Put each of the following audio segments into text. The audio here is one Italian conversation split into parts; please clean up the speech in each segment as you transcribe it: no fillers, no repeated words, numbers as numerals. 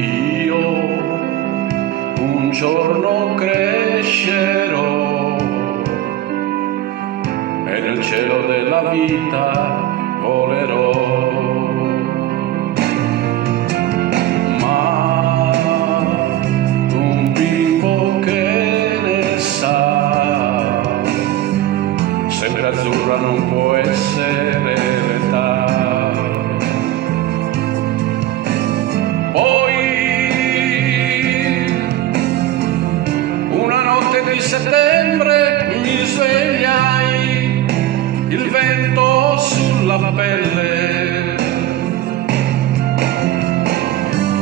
Io un giorno crescerò e nel cielo della vita volerò. Ma un bimbo che ne sa, sempre azzurra non può essere l'età. Di settembre mi svegliai, il vento sulla pelle,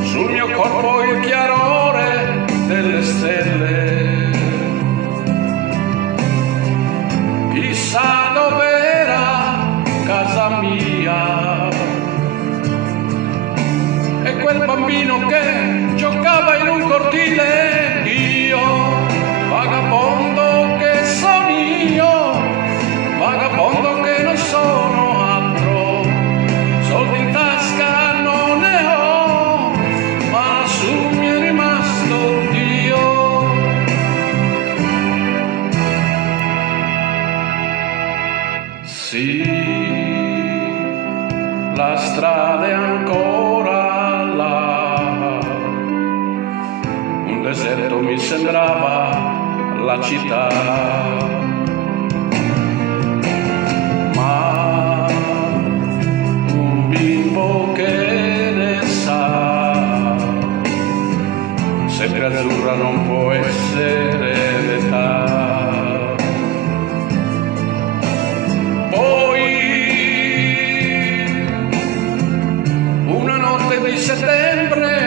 sul mio corpo il chiarore delle stelle. Chissà dov'era casa mia e quel bambino che giocava in un cortile. Io vagabondo che sono io, vagabondo che non sono altro, soldi in tasca non ne ho, ma su mi è rimasto Dio. Sì, la strada è ancora là, un deserto mi sembrava la città, ma un bimbo che ne sa, sempre azzurra non può essere l'età. Poi una notte di settembre